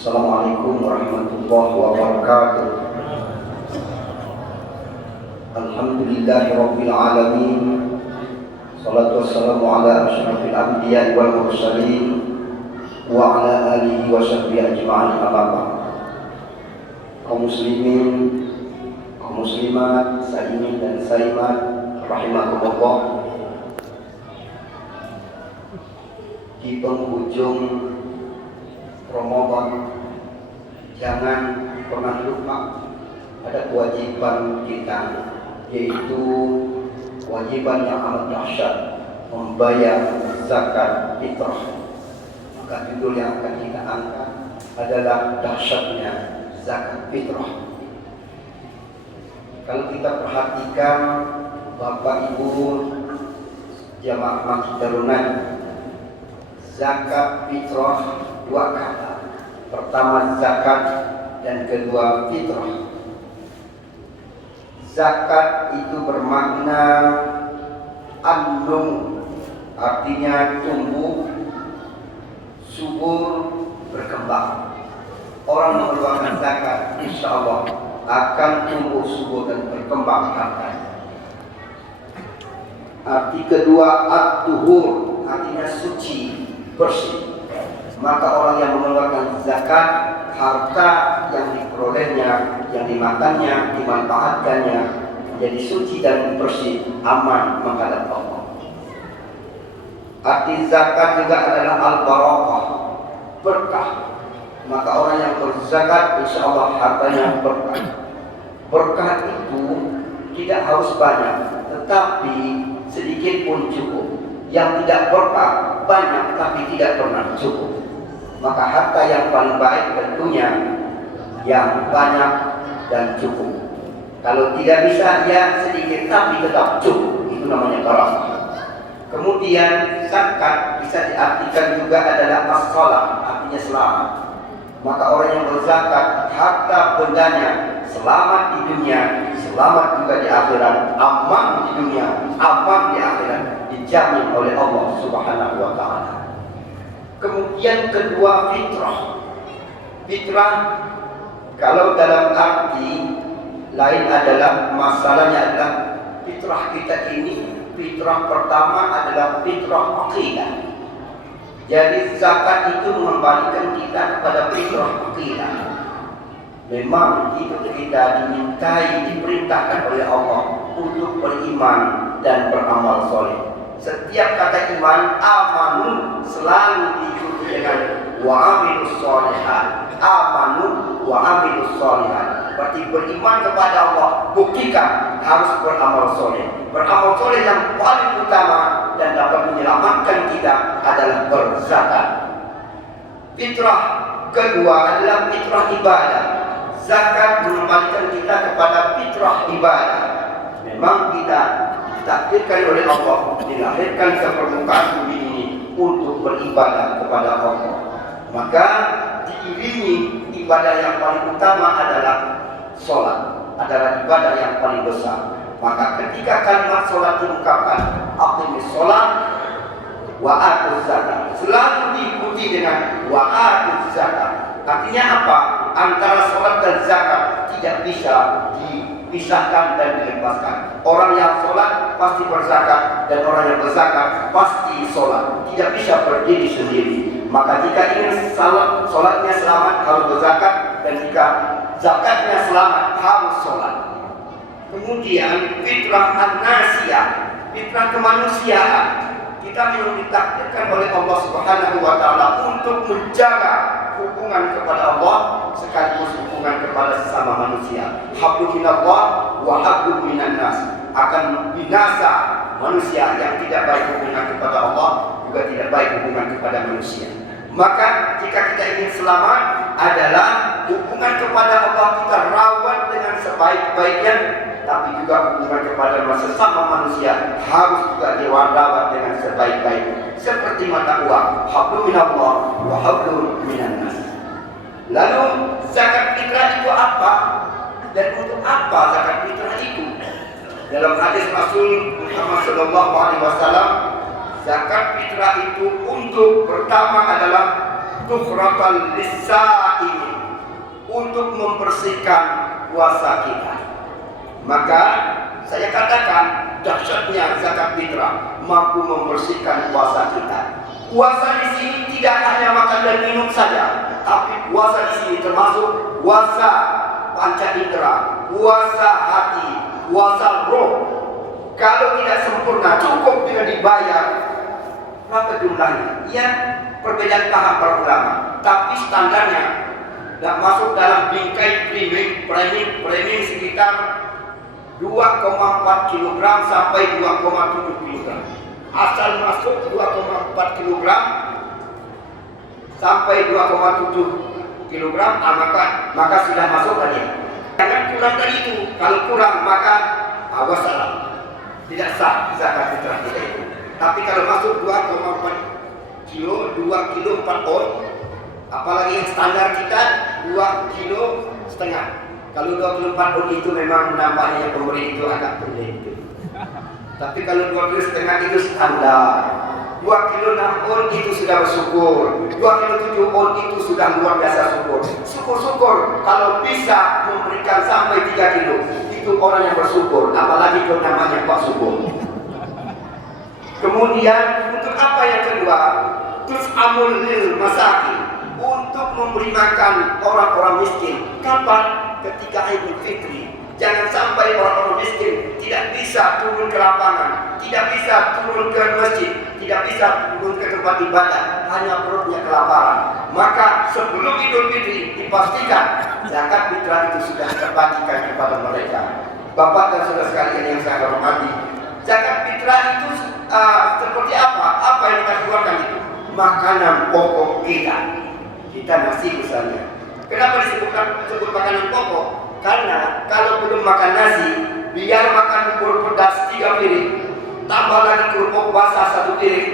Assalamualaikum warahmatullahi wabarakatuh. Alhamdulillahi rabbil alamin. Salatu wassalamu ala asyrafil anbiya'i wal mursalin wa ala alihi wa sahbihi ajma'in, amma ba'd. Kaum muslimin, kaum muslimat, saimin dan saimat rahimakumullah. Di penghujung Ramadan, jangan pernah lupa ada kewajiban kita, yaitu kewajiban yang amat dahsyat, membayar zakat fitrah. Maka judul yang akan kita angkat adalah dahsyatnya zakat fitrah. Kalau kita perhatikan, Bapak Ibu jamaah Masjid Darun Najm, zakat fitrah dua kata. Pertama zakat dan kedua fitrah. Zakat itu bermakna andung, artinya tumbuh, subur, berkembang. Orang mengeluarkan zakat, insya Allah akan tumbuh, subur dan berkembang hartanya. Arti kedua at-tuhur, artinya suci, bersih. Maka orang yang mengeluarkan zakat, harta yang diperolehnya, yang dimakannya, dimanfaatkannya menjadi suci dan bersih, aman menghadap Allah. Arti zakat juga adalah al-barakah, berkah. Maka orang yang berzakat, insya Allah hartanya berkah. Berkah itu tidak harus banyak, tetapi sedikit pun cukup. Yang tidak berkah banyak tapi tidak pernah cukup. Maka harta yang paling baik tentunya yang banyak dan cukup. Kalau tidak bisa, ya sedikit tapi tetap cukup. Itu namanya barakah. Kemudian zakat bisa diartikan juga adalah as-shalah, artinya selamat. Maka orang yang berzakat, harta bendanya selamat di dunia, selamat juga di akhirat, aman di dunia, aman di akhirat, dijamin oleh Allah Subhanahu wa ta'ala. Kemudian kedua fitrah. Fitrah kalau dalam arti lain adalah, masalahnya adalah fitrah kita ini, fitrah pertama adalah fitrah aqidah. Jadi zakat itu mengembalikan kita kepada fitrah aqidah. Memang hidup kita dimintai, diperintahkan oleh Allah untuk beriman dan beramal soleh. Setiap kata iman, amanu, selalu diikuti dengan wa amilus sholihat. Amanu wa amilus sholihat. Berarti beriman kepada Allah, buktikan harus beramal soleh. Beramal soleh yang paling utama dan dapat menyelamatkan kita adalah berzakat. Fitrah kedua adalah fitrah ibadah. Zakat mengembalikan kita kepada fitrah ibadah. Memang kita ditakdirkan oleh Allah, dilahirkan ke permukaan bumi ini untuk beribadah kepada Allah. Maka diiringi ibadah yang paling utama adalah sholat, adalah ibadah yang paling besar. Maka ketika kalimat sholat diungkapkan, aqimis sholat wa atuz zakat, selalu diikuti dengan wa atuz zakat. Artinya apa? Antara sholat dan zakat tidak bisa dipisahkan dan dilepaskan. Orang yang sholat pasti berzakat, dan orang yang berzakat pasti sholat. Tidak bisa berdiri sendiri. Maka jika ingin sholatnya selamat harus berzakat, dan jika zakatnya selamat harus sholat. Kemudian fitrah an-nasiyah, fitrah kemanusiaan. Kita memang ditakdirkan oleh Allah Subhanahu wa ta'ala untuk menjaga hubungan kepada Allah sekaligus hubungan kepada sesama manusia. Hablum minallah wa hablum minan nas. Akan binasa manusia yang tidak baik hubungan kepada Allah, juga tidak baik hubungan kepada manusia. Maka jika kita ingin selamat adalah hubungan kepada Allah kita rawat dengan sebaik-baiknya, tapi juga hubungan kepada sesama manusia harus juga dirawat dengan sebaik-baiknya. Seperti mata uang, hablum minallah wa hablum minan nas. Lalu zakat fitrah itu apa? Dan untuk apa zakat fitrah itu? Dalam hadis Rasul Muhammad SAW, zakat fitrah itu untuk pertama adalah tukhratal lis-sa'im, membersihkan puasa kita. Maka saya katakan dahsyatnya zakat fitrah mampu membersihkan puasa kita. Puasa di sini tidak hanya makan dan minum saja, tapi puasa di sini termasuk puasa panca indera, puasa hati, puasa roh. Kalau tidak sempurna, cukup dengan dibayar. Berapa jumlahnya? Ya, perbedaan paham para ulama. Tapi standarnya tidak masuk dalam bingkai premium sekitar 2,4 kg sampai 2,7 kg. Asal masuk 2,4 kg sampai 2,7 kg, maka sudah masuk tadi. Jangan kurang dari itu. Kalau kurang maka wassalam, tidak sah zakat fitrah kita itu. Tapi kalau masuk 2,4 kilo, 2 kilo 4 on, apalagi yang standar kita 2 kilo setengah. Kalau 2 kilo 4 on itu memang nampaknya yang pemberi itu agak pelit itu. Tapi kalau 2 kilo setengah itu standar. 2 kilo 6 on itu sudah bersyukur. 2 kilo 7 on itu sudah luar biasa syukur. Syukur-syukur kalau bisa memberikan sampai 3 kilo. Itu orang yang bersyukur. Apalagi kalau namanya Pak Syukur. Kemudian untuk apa yang kedua? Terus amul lil masakin, untuk memberi makan orang-orang miskin. Kapan? Ketika Idul Fitri. Jangan sampai orang-orang miskin tidak bisa turun ke lapangan, tidak bisa turun ke masjid, tidak bisa turun ke tempat ibadah, hanya perutnya kelaparan. Maka sebelum Idul Fitri dipastikan zakat fitrah itu sudah terbagikan kepada mereka. Bapak dan saudara sekalian yang saya hormati, zakat fitrah itu seperti apa? Apa yang kita keluarkan itu? Makanan pokok kita. Kita nasi misalnya. Kenapa disebut makanan pokok? Karena kalau belum makan nasi, biar makan bubur pedas 3 piring, tambah lagi kerupuk basah 1 piring,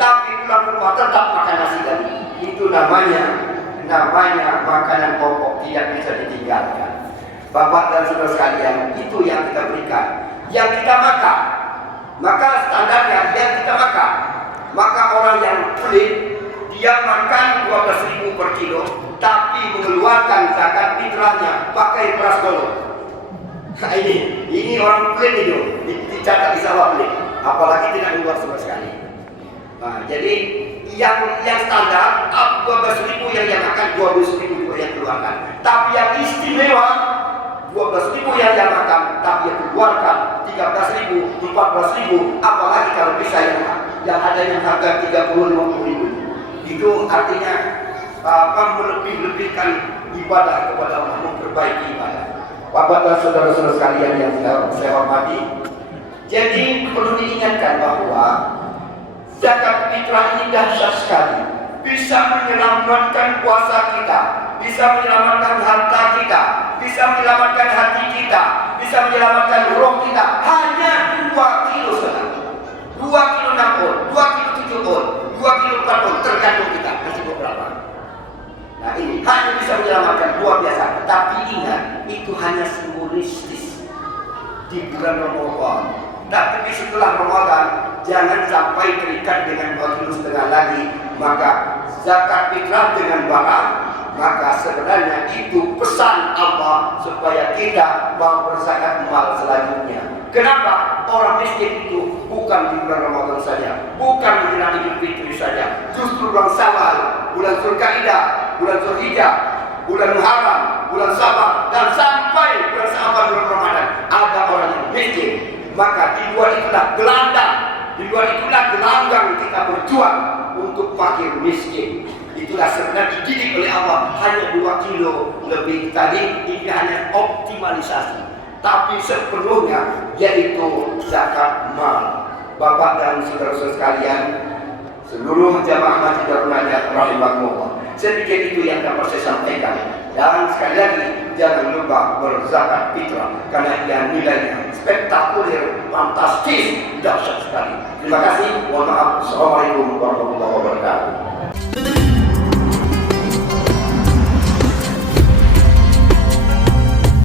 tapi pulang ke rumah tetap makan nasi lagi. Itu namanya makanan pokok, tidak bisa ditinggalkan. Bapak dan saudara sekalian, itu yang kita berikan, yang kita makan. Maka standarnya yang kita makan. Maka orang yang pelit, dia makan 12.000 per kilo, tapi mengeluarkan zakat fitrahnya pakai beras dulu. Nah ini orang pelit itu, dicatat di sawah pelit, apalagi tidak keluar sama sekali. Nah, jadi yang standar 12.000 yang dia makan, 12.000 juga yang keluarkan. Tapi yang istimewa 12.000 yang dia makan, tapi yang keluarkan 13.000, 14.000, apalagi kalau bisa yang ada yang harga 30-50.000. Itu artinya melebih-lebihkan ibadah kepada Allah, memperbaiki ibadah. Bapak dan saudara-saudara sekalian yang saya hormati, jadi perlu diingatkan bahwa zakat fitrah ini dahsyat sekali, bisa menyelamatkan puasa kita, bisa menyelamatkan harta kita, bisa menyelamatkan hati kita, bisa menyelamatkan roh kita. Hanya 2 kilo saja, 2 kilo 6 on, 2 kilo 7 on, 2 kilo 4 on, tergantung kita masih beberapa. Nah ini hanya bisa menyelamatkan, luar biasa. Tapi ingat, itu hanya simbolistis di bulan Ramadan. Tapi setelah Ramadan jangan sampai terikat dengan 2,5 kilo lagi. Maka zakat fitrah dengan barang, maka sebenarnya itu pesan Allah supaya kita mau berzakat mal selanjutnya. Kenapa? Orang miskin itu bukan di bulan Ramadan saja, bukan menjelang Idul Fitri saja, justru bulan Syawal, bulan Zulkaidah, bulan Zulhijjah, bulan Muharram, bulan Sabar, dan sampai bulan Syawal, bulan Ramadan ada orang yang miskin. Maka di luar itulah gelandang, di luar itulah gelanggang kita berjuang untuk fakir miskin. Itulah sebenarnya dididik oleh Allah. Hanya 2 kilo lebih tadi, ini hanya optimalisasi. Tapi sepenuhnya yaitu zakat mal. Bapak dan saudara-saudara sekalian, seluruh jamaah Masjid Darul Najat rahimahumullah, sedikit itu yang dapat saya sampaikan. Dan sekali lagi jangan lupa berzakat fitrah karena ia nilainya spektakuler, fantastis, dahsyat sekali. Terima kasih. Mohon maaf. Assalamualaikum warahmatullahi wabarakatuh.